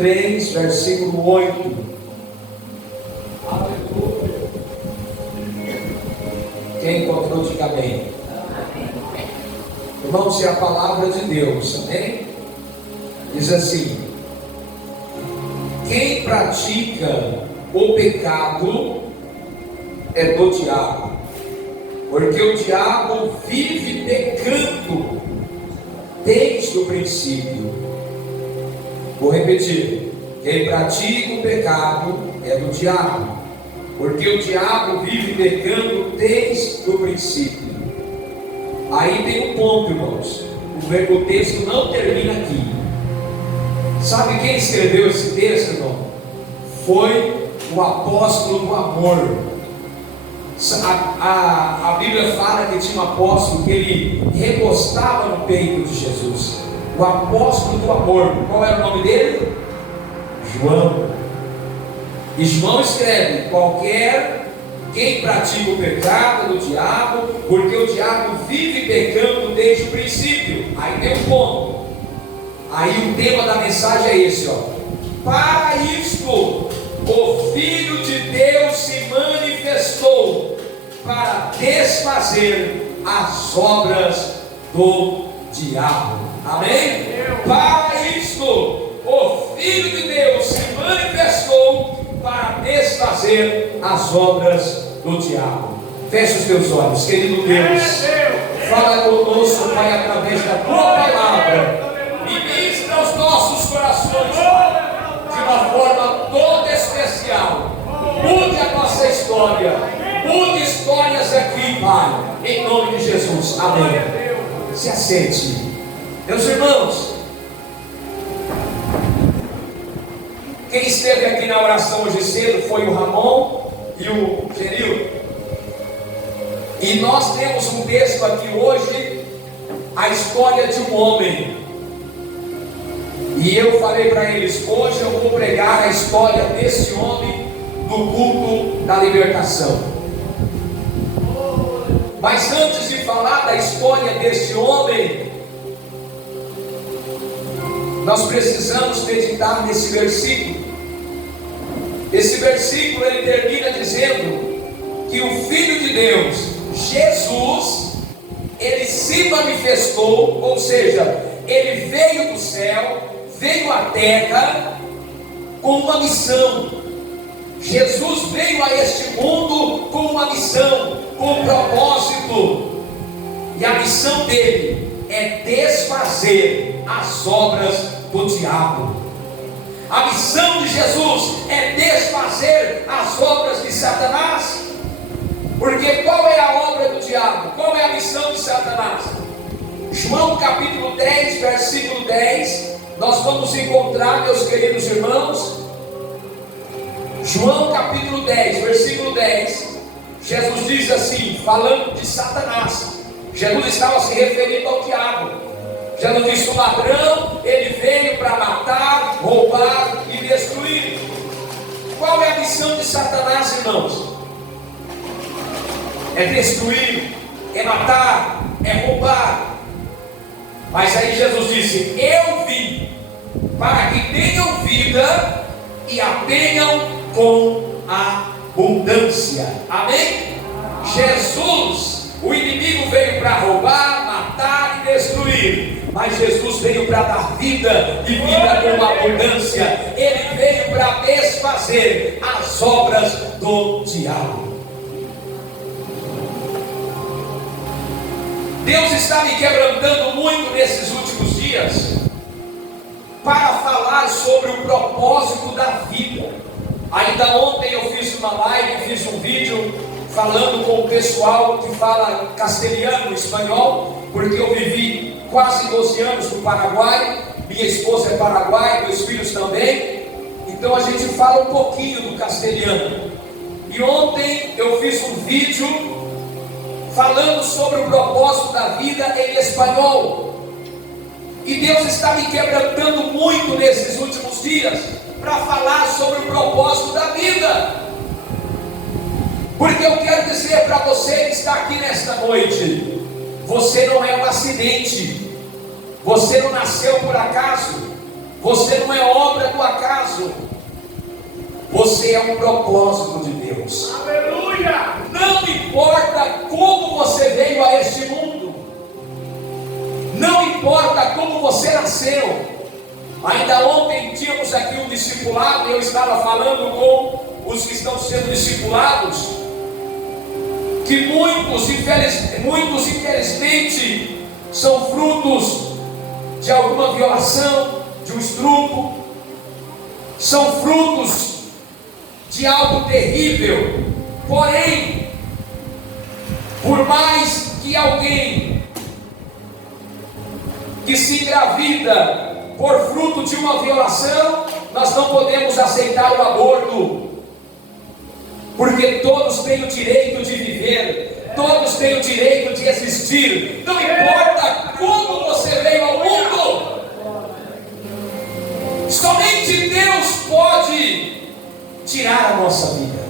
3, versículo 8. Aleluia. Quem encontrou, diga amém. Irmãos, é a palavra de Deus, amém? Diz assim: quem pratica o pecado é do diabo, porque o diabo vive pecando desde o princípio. Vou repetir: quem pratica o pecado é do diabo, porque o diabo vive pecando desde o princípio. Aí tem um ponto, irmãos. O texto não termina aqui. Sabe quem escreveu esse texto, irmão? Foi o apóstolo do amor. A Bíblia fala que tinha um apóstolo que ele recostava no peito de Jesus. O apóstolo do amor. Qual era o nome dele? João. E João escreve: quem pratica o pecado do diabo, porque o diabo vive pecando desde o princípio. Aí tem um ponto. Aí o tema da mensagem é esse, ó. Para isto o Filho de Deus se manifestou, para desfazer as obras do diabo. Amém? Para isto o Filho de Deus se manifestou, para desfazer as obras do diabo. Feche os teus olhos, querido Deus. Fala conosco, Pai, através da tua palavra. Ministra os nossos corações de uma forma toda especial. Mude a nossa história. Mude histórias aqui, Pai, em nome de Jesus. Amém. Se assente. Meus irmãos, quem esteve aqui na oração hoje cedo foi o Ramon e o Genil. E nós temos um texto aqui hoje, a história de um homem. E eu falei para eles: hoje eu vou pregar a história desse homem do culto da libertação. Mas antes de falar da história desse homem, nós precisamos meditar nesse versículo. Esse versículo ele termina dizendo que o Filho de Deus, Jesus, ele se manifestou, ou seja, ele veio do céu, veio à terra com uma missão. Jesus veio a este mundo com uma missão, com um propósito, e a missão dele é desfazer as obras do diabo. A missão de Jesus é desfazer as obras de Satanás. Porque qual é a obra do diabo? Qual é a missão de Satanás? João capítulo 10, versículo 10, nós vamos encontrar, meus queridos irmãos. João capítulo 10, versículo 10, Jesus diz assim, falando de Satanás. Jesus estava se referindo ao diabo. Jesus disse: o ladrão, ele veio para matar, roubar e destruir. Qual é a missão de Satanás, irmãos? É destruir, é matar, é roubar. Mas aí Jesus disse: eu vim para que tenham vida e a tenham com abundância. Amém? Jesus, o inimigo veio para roubar, matar e destruir, mas Jesus veio para dar vida e vida com abundância. Ele veio para desfazer as obras do diabo. Deus está me quebrantando muito nesses últimos dias para falar sobre o propósito da vida. Ainda ontem eu fiz uma live, fiz um vídeo falando com o pessoal que fala castelhano, espanhol, porque eu vivi quase 12 anos no Paraguai, minha esposa é paraguaia, meus filhos também, então a gente fala um pouquinho do castelhano. E ontem eu fiz um vídeo falando sobre o propósito da vida em espanhol. E Deus está me quebrantando muito nesses últimos dias para falar sobre o propósito da vida. Porque eu quero dizer para você que está aqui nesta noite: você não é um acidente, você não nasceu por acaso, você não é obra do acaso. acaso. Você é um propósito de Deus. Aleluia! Não importa como você veio a este mundo, não importa como você nasceu. Ainda ontem tínhamos aqui um discipulado e eu estava falando com os que estão sendo discipulados, que muitos infelizmente são frutos de alguma violação, de um estupro, são frutos de algo terrível. Porém, por mais que alguém que se engravida por fruto de uma violação, nós não podemos aceitar o aborto, porque todos têm o direito de viver, todos têm o direito de existir, não importa como você veio ao mundo. Somente Deus pode tirar a nossa vida.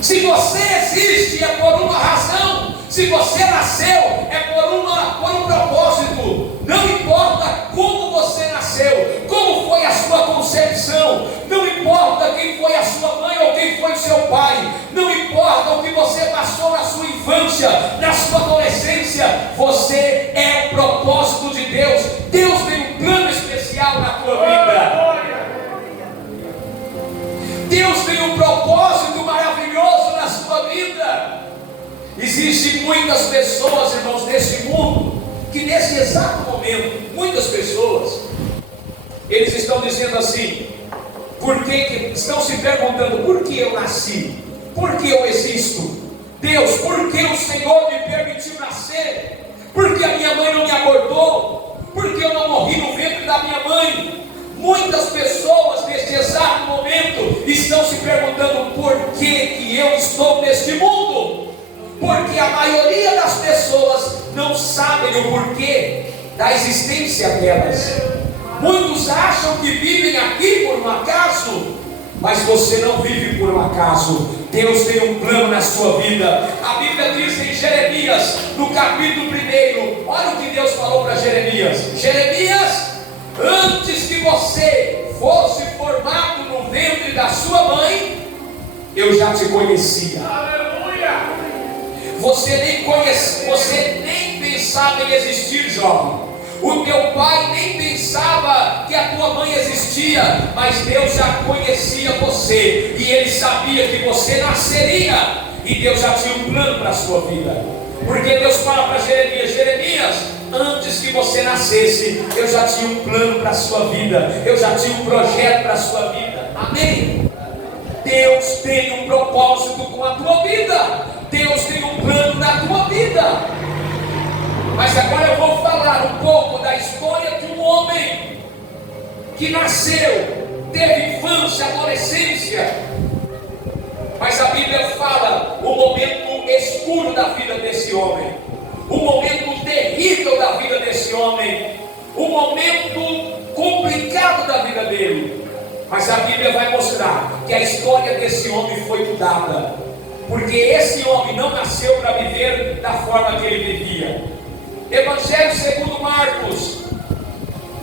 Se você existe é por uma razão. Se você nasceu é por um propósito. Não importa como você nasceu, como foi a sua concepção, não importa quem foi a sua mãe ou quem foi o seu pai, não importa o que você passou na sua infância, na sua adolescência, você é o propósito de Deus. Deus tem um plano especial na tua vida. Deus tem um propósito maravilhoso na sua vida. Existem muitas pessoas, irmãos, nesse mundo, que nesse exato momento, muitas pessoas, eles estão dizendo assim, estão se perguntando, por que eu nasci? Por que eu existo? Deus, por que o Senhor me permitiu nascer? Por que a minha mãe não me abortou? Por que eu não morri no ventre da minha mãe? Muitas pessoas neste exato momento estão se perguntando, por que eu estou neste mundo? Porque a maioria das pessoas não sabem o porquê da existência delas. Muitos acham que vivem aqui por um acaso, mas você não vive por um acaso. Deus tem um plano na sua vida. A Bíblia diz em Jeremias, no capítulo 1, olha o que Deus falou para Jeremias. Jeremias, antes que você fosse formado no ventre da sua mãe, eu já te conhecia. Aleluia! Você nem pensava em existir, jovem. O teu pai nem pensava que a tua mãe existia, mas Deus já conhecia você, e Ele sabia que você nasceria, e Deus já tinha um plano para a sua vida. Porque Deus fala para Jeremias, Jeremias, antes que você nascesse, eu já tinha um plano para a sua vida, eu já tinha um projeto para a sua vida. Amém? Deus tem um propósito com a tua vida. Deus tem um plano na tua vida. Mas agora eu vou falar um pouco da história de um homem que nasceu, teve infância, adolescência, mas a Bíblia fala o momento escuro da vida desse homem, o momento terrível da vida desse homem, o momento complicado da vida dele. Mas a Bíblia vai mostrar que a história desse homem foi mudada, porque esse homem não nasceu para viver da forma que ele vivia. Evangelho segundo Marcos,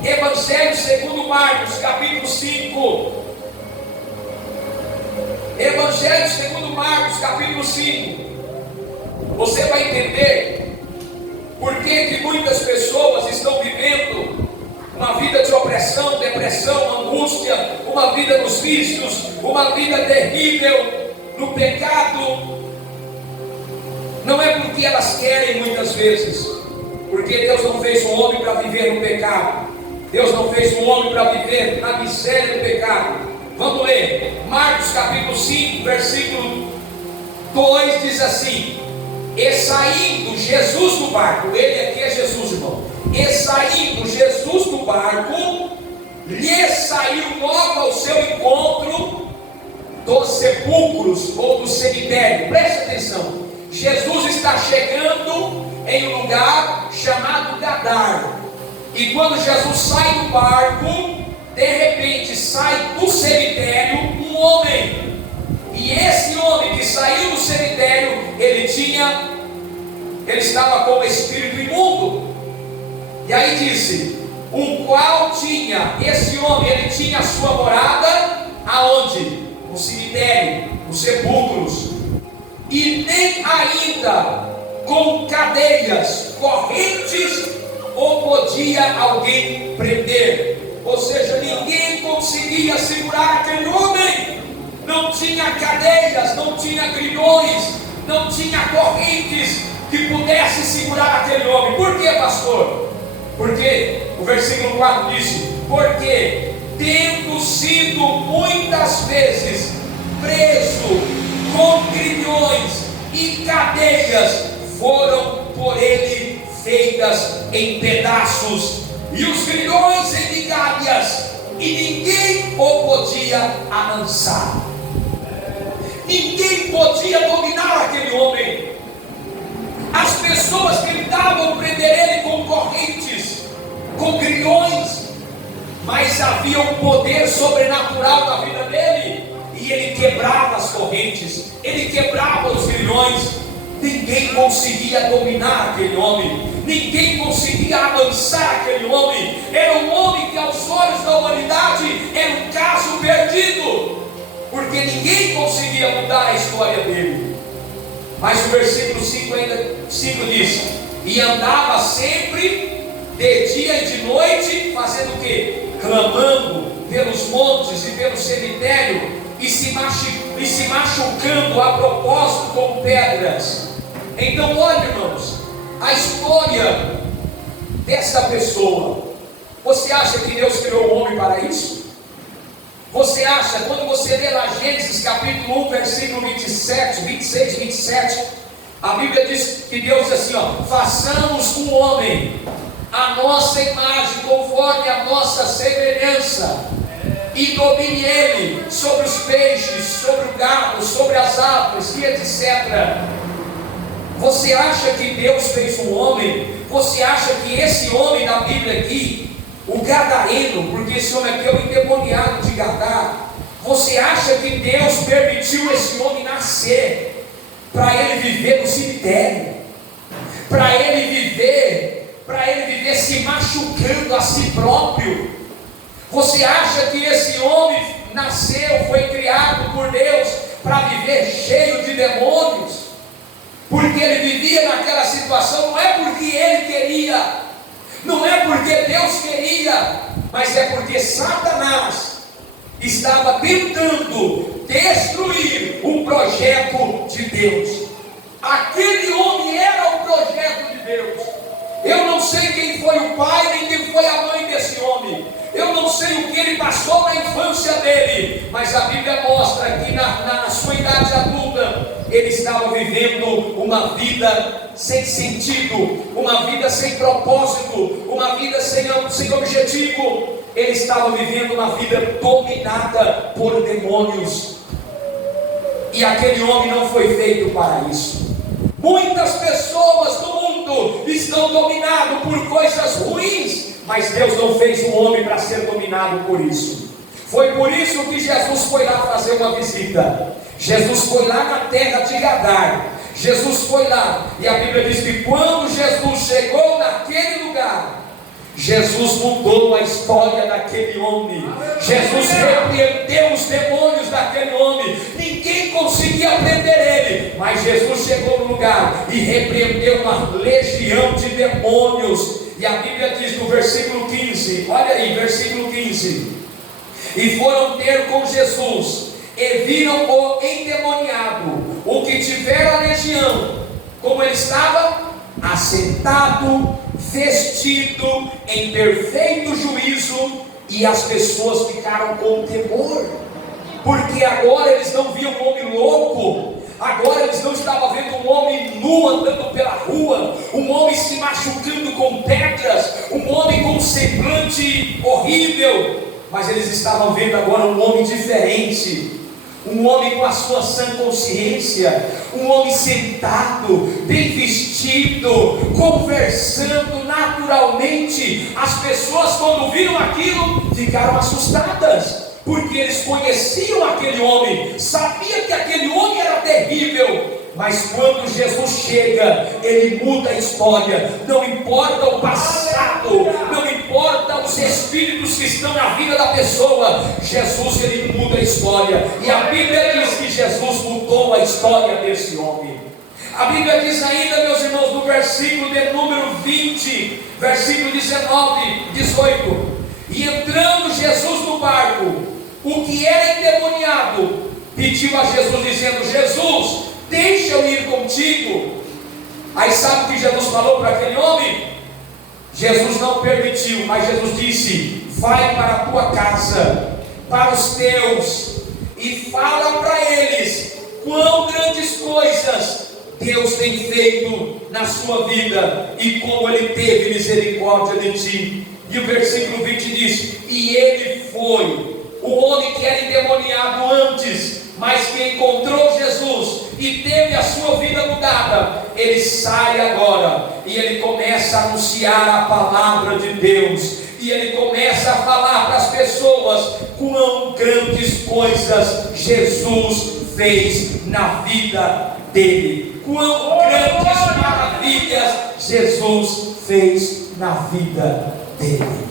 Evangelho segundo Marcos, capítulo 5. Evangelho segundo Marcos, capítulo 5. Você vai entender por que muitas pessoas estão vivendo uma vida de opressão, depressão, angústia, uma vida nos vícios, uma vida terrível no pecado. Não é porque elas querem muitas vezes, porque Deus não fez um homem para viver no pecado. Deus não fez um homem para viver na miséria do pecado. Vamos ler, Marcos capítulo 5, versículo 2 diz assim: e saindo Jesus do barco, ele aqui é Jesus, irmão. E saindo Jesus do barco, lhe saiu logo ao seu encontro dos sepulcros ou do cemitério. Preste atenção, Jesus está chegando em um lugar chamado Gadar. E quando Jesus sai do barco, de repente sai do cemitério um homem. E esse homem que saiu do cemitério, ele estava com o espírito imundo. E aí disse: o qual esse homem, ele tinha a sua morada, aonde? No cemitério, nos sepulcros, e nem ainda com cadeias, correntes, ou podia alguém prender, ou seja, ninguém conseguia segurar aquele homem, não tinha cadeias, não tinha grilhões, não tinha correntes que pudesse segurar aquele homem. Por que, pastor? Porque o versículo 4 diz: porque tendo sido muitas vezes preso com grilhões e cadeias, foram por ele feitas em pedaços, e os grilhões em migalhas, e ninguém o podia amansar, ninguém podia dominar aquele homem. As pessoas tentavam prender ele com correntes, com grilhões, mas havia um poder sobrenatural na vida dele, e ele quebrava as correntes, ele quebrava os grilhões. Ninguém conseguia dominar aquele homem, ninguém conseguia amansar aquele homem. Era um homem que aos olhos da humanidade era um caso perdido, porque ninguém conseguia mudar a história dele. Mas o versículo 5 diz: e andava sempre de dia e de noite, fazendo o quê? Clamando pelos montes e pelo cemitério, e se machucando a propósito com pedras. Então, olha, irmãos, a história desta pessoa. Você acha que Deus criou o homem para isso? Você acha, quando você lê lá Gênesis capítulo 1, versículo 26, 27, a Bíblia diz que Deus diz assim, façamos um homem a nossa imagem, conforme a nossa semelhança, e domine ele sobre os peixes, sobre o gado, sobre as aves, e etc. Você acha que Deus fez um homem? Você acha que esse homem da Bíblia aqui, o gadareno, porque esse homem aqui é o endemoniado de Gadar, você acha que Deus permitiu esse homem nascer para ele viver no cemitério, para ele viver se machucando a si próprio? Você acha que esse homem nasceu, foi criado por Deus para viver cheio de demônios? Porque ele vivia naquela situação, não é porque ele queria, não é porque Deus queria, mas é porque Satanás estava tentando destruir o projeto de Deus. Aquele homem era o projeto de Deus. Eu não sei quem foi o pai, nem quem foi a mãe desse homem. Eu não sei o que ele passou na infância dele, mas a Bíblia mostra que na sua idade adulta, ele estava vivendo uma vida sem sentido, uma vida sem propósito, uma vida sem objetivo. Ele estava vivendo uma vida dominada por demônios, e aquele homem não foi feito para isso. Muitas pessoas no mundo estão dominadas por coisas ruins, mas Deus não fez um homem para ser dominado por isso. Foi por isso que Jesus foi lá fazer uma visita. Jesus foi lá na terra de Gadar. Jesus foi lá, e a Bíblia diz que quando Jesus chegou naquele lugar, Jesus mudou a história daquele homem. Jesus repreendeu os demônios daquele homem. Ninguém conseguia prender ele, mas Jesus chegou no lugar e repreendeu uma legião de demônios. E a Bíblia diz no versículo 15, olha aí, versículo 15: e foram ter com Jesus, e viram o endemoniado, o que tivera a legião, como ele estava assentado, vestido em perfeito juízo, e as pessoas ficaram com temor, porque agora eles não viam um homem louco, agora eles não estavam vendo um homem nu andando pela rua, um homem se machucando com pedras, um homem com um semblante horrível, mas eles estavam vendo agora um homem diferente, um homem com a sua sã consciência, um homem sentado, bem vestido, conversando naturalmente. As pessoas, quando viram aquilo, ficaram assustadas, porque eles conheciam aquele homem, sabiam que aquele homem era terrível, Mas quando Jesus chega, Ele muda a história. Não importa o passado, não importa os espíritos que estão na vida da pessoa, Jesus, Ele muda a história. E a Bíblia diz que Jesus mudou a história desse homem. A Bíblia diz ainda, meus irmãos, no versículo de número 20, versículo 19, 18: e entrando Jesus no barco, o que era endemoniado pediu a Jesus, dizendo: Jesus, deixa eu ir contigo. Aí sabe o que Jesus falou para aquele homem? Jesus não permitiu, mas Jesus disse: vai para a tua casa, para os teus, e fala para eles quão grandes coisas Deus tem feito na sua vida e como Ele teve misericórdia de ti. E o versículo 20 diz: e ele foi, o homem que era endemoniado antes, mas que encontrou Jesus e teve a sua vida mudada, ele sai agora e ele começa a anunciar a palavra de Deus, e ele começa a falar para as pessoas quão grandes coisas Jesus fez na vida dele, quão grandes maravilhas Jesus fez na vida dele.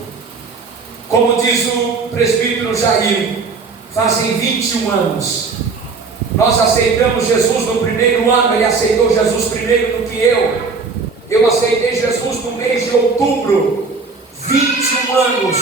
Como diz o presbítero Jair, fazem 21 anos, nós aceitamos Jesus no primeiro ano. Ele aceitou Jesus primeiro do que eu aceitei Jesus no mês de outubro. 21 anos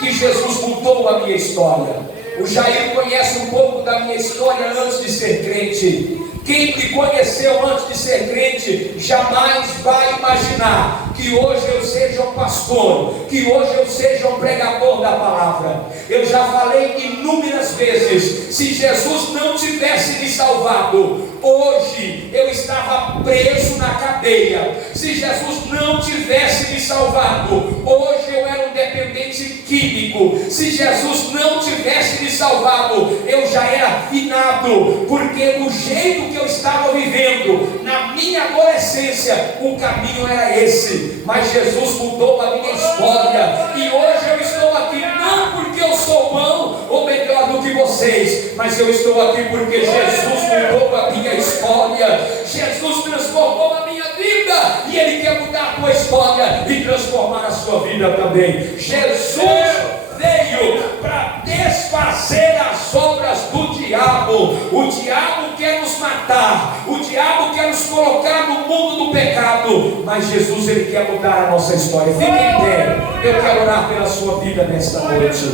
que Jesus mudou a minha história. O Jair conhece um pouco da minha história antes de ser crente. Quem me conheceu antes de ser crente jamais vai imaginar que hoje eu seja um pastor, que hoje eu seja um pregador da palavra. Eu já falei inúmeras vezes, se Jesus não tivesse me salvado, hoje eu estava preso na cadeia. Se Jesus não tivesse me salvado, hoje eu era um dependente químico. Se Jesus não tivesse me salvado, eu já era finado, porque o jeito que eu estava vivendo na minha adolescência, o caminho era esse. Mas Jesus mudou a minha história, e hoje eu estou aqui não porque eu sou bom ou melhor do que vocês, mas eu estou aqui porque Jesus mudou a minha história. Jesus transformou a minha vida, e Ele quer mudar a tua história e transformar a sua vida também. Jesus veio para desfazer as obras do diabo. O diabo quer nos matar, o diabo quer nos colocar no mundo do pecado, mas Jesus, Ele quer mudar a nossa história. Fique em pé, eu quero orar pela sua vida nesta noite.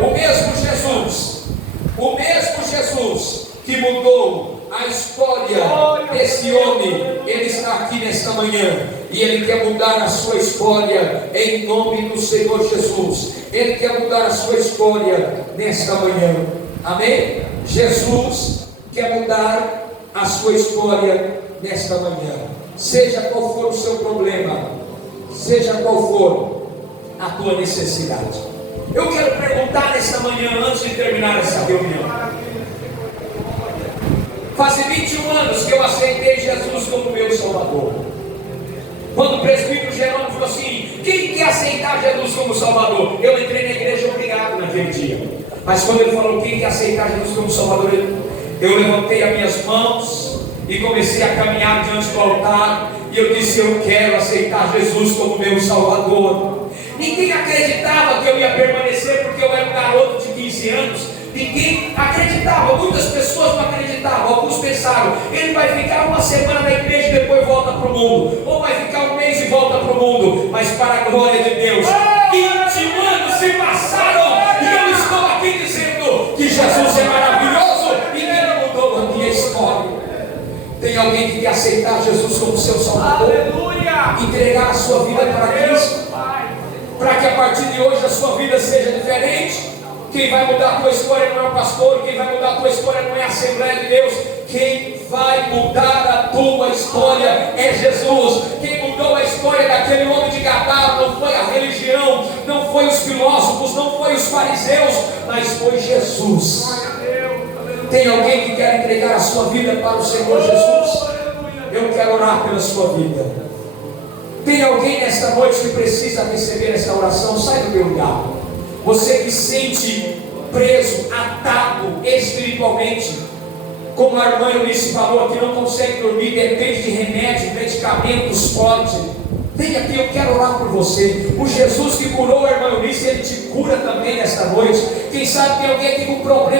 O mesmo Jesus que mudou a história desse homem, Ele está aqui nesta manhã, e Ele quer mudar a sua história em nome do Senhor Jesus. Ele quer mudar a sua história nesta manhã, amém? Jesus quer mudar a sua história nesta manhã. Seja qual for o seu problema, seja qual for a tua necessidade, eu quero perguntar nesta manhã, antes de terminar essa reunião. Fazem 21 anos que eu aceitei Jesus como meu Salvador. Quando o presbítero Jerônimo falou assim: quem quer aceitar Jesus como Salvador? Eu entrei na igreja obrigado naquele dia. Mas quando ele falou: quem quer aceitar Jesus como Salvador? Eu levantei as minhas mãos e comecei a caminhar diante do altar, e eu disse: eu quero aceitar Jesus como meu Salvador. Ninguém acreditava que eu ia permanecer, porque eu era um garoto de 15 anos. Ninguém acreditava, muitas pessoas não acreditavam. Alguns pensaram: ele vai ficar uma semana na igreja e depois volta para o mundo, ou vai ficar um mês e volta para o mundo. Mas para a glória de Deus, 20 anos se passaram, e eu estou aqui dizendo que Jesus é maravilhoso e que Ele mudou a minha história. Tem alguém que quer aceitar Jesus como seu Salvador? Aleluia! Entregar a sua vida para Cristo, para que a partir de hoje a sua vida seja diferente. Quem vai mudar a tua história não é o pastor, quem vai mudar a tua história não é a Assembleia de Deus. Quem vai mudar a tua história é Jesus. Quem mudou a história daquele homem de Gadara não foi a religião, não foi os filósofos, não foi os fariseus, mas foi Jesus. Tem alguém que quer entregar a sua vida para o Senhor Jesus? Eu quero orar pela sua vida. Tem alguém nesta noite que precisa receber essa oração? Sai do meu lugar. Você que sente preso, atado espiritualmente, como a irmã Eunice falou, que não consegue dormir, depende de remédio, medicamentos fortes, vem aqui, eu quero orar por você. O Jesus que curou a irmã Eunice, Ele te cura também nesta noite. Quem sabe tem alguém aqui com problema